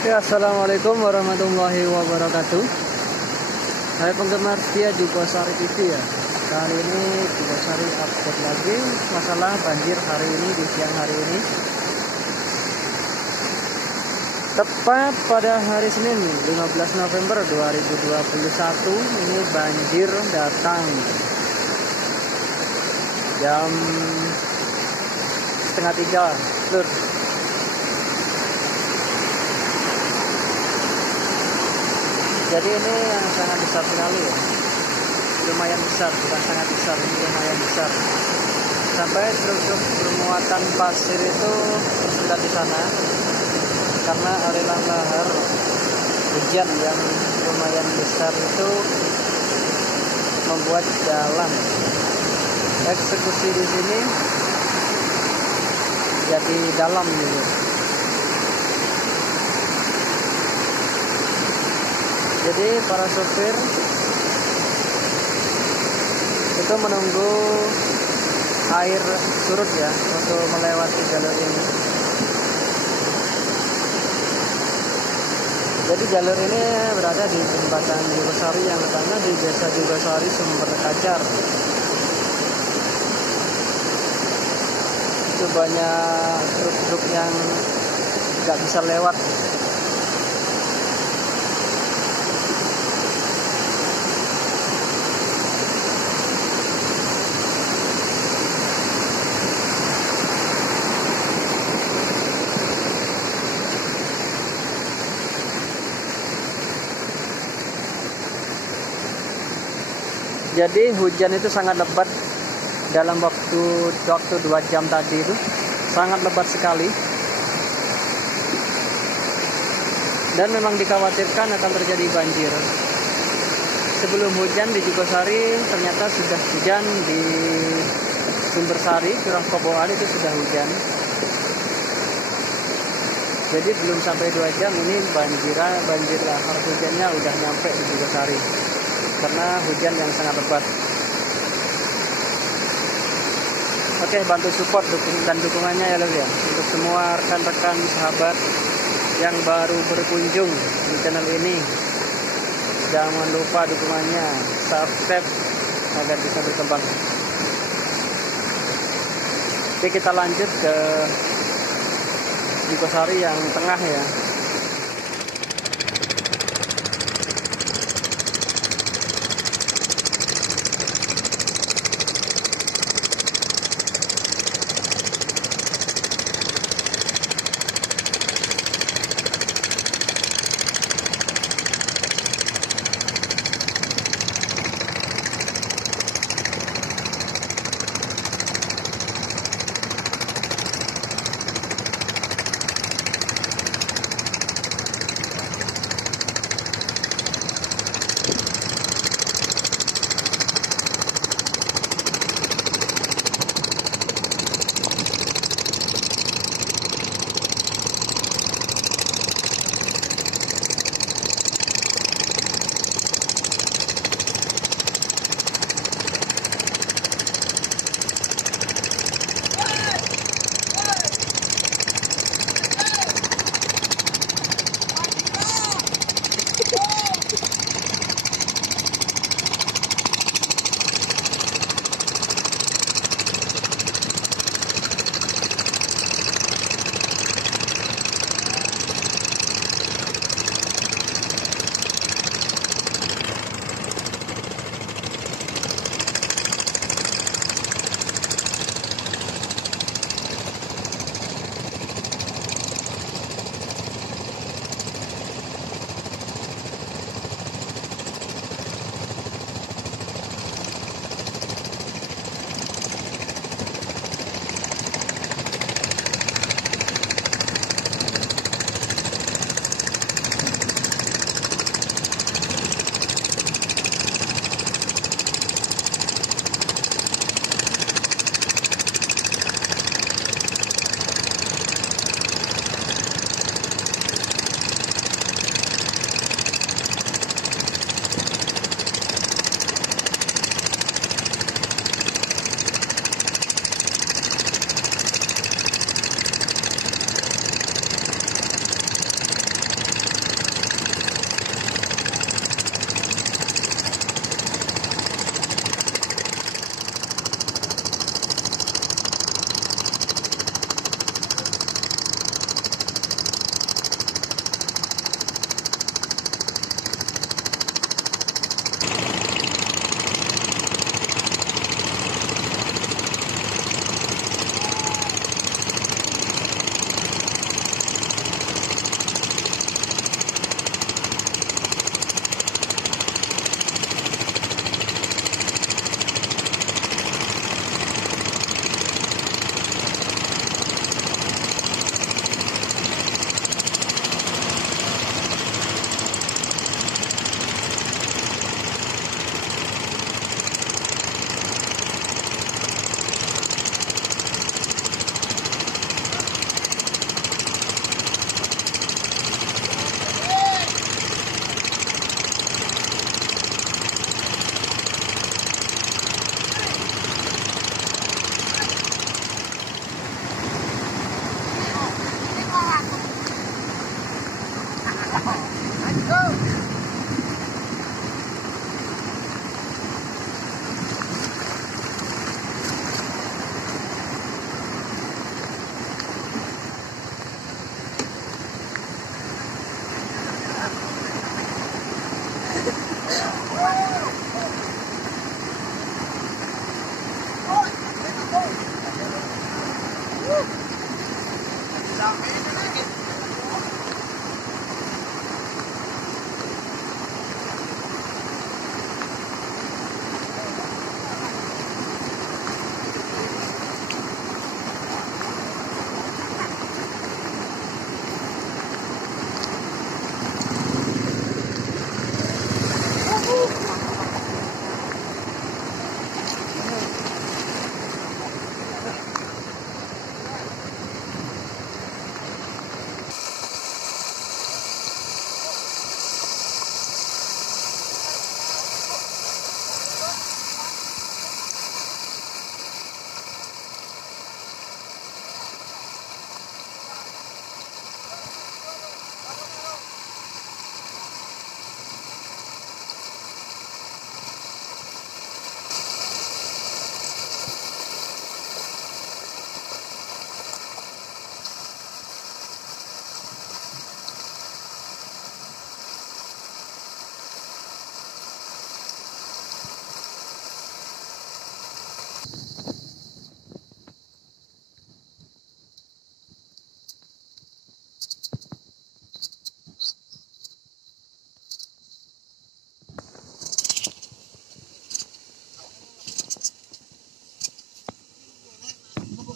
Ya, assalamualaikum warahmatullahi wabarakatuh. Hai penggemar setia Jugosari TV ya. Kali ini Jugosari update lagi masalah banjir hari ini di siang hari ini. Tepat pada hari Senin 15 November 2021 ini banjir datang. Jam setengah 3 Lur. Jadi ini yang sangat besar sekali ya. Lumayan besar, bukan sangat besar, ini lumayan besar. Sampai truk-truk bermuatan pasir itu tersendat di sana karena aliran lahar hujan yang lumayan besar itu membuat jalan eksekusi di sini jadi dalam gitu. Jadi para sopir itu menunggu air surut ya untuk melewati jalur ini. Jadi jalur ini berada di jembatan Jugosari yang letaknya di desa Jugosari Sumber Kacar. Itu banyak truk-truk yang nggak bisa lewat. Jadi hujan itu sangat lebat dalam waktu 2 jam tadi itu sangat lebat sekali, dan memang dikhawatirkan akan terjadi banjir. Sebelum hujan di Jugosari ternyata sudah hujan, di Sumbersari, Curah Koboan itu sudah hujan. Jadi belum sampai 2 jam ini banjir lahar hujannya udah nyampe di Jugosari karena hujan yang sangat lebat. Oke, bantu support dan dukungannya ya Lur ya, untuk semua rekan-rekan sahabat yang baru berkunjung di channel ini. Jangan lupa dukungannya, subscribe agar bisa berkembang. Oke, kita lanjut ke Jugosari yang tengah ya.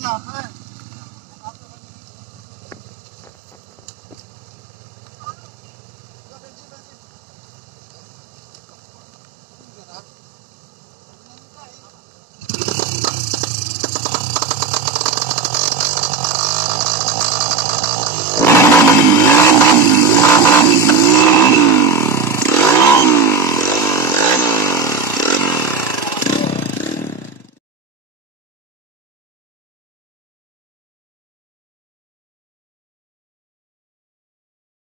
Lahar.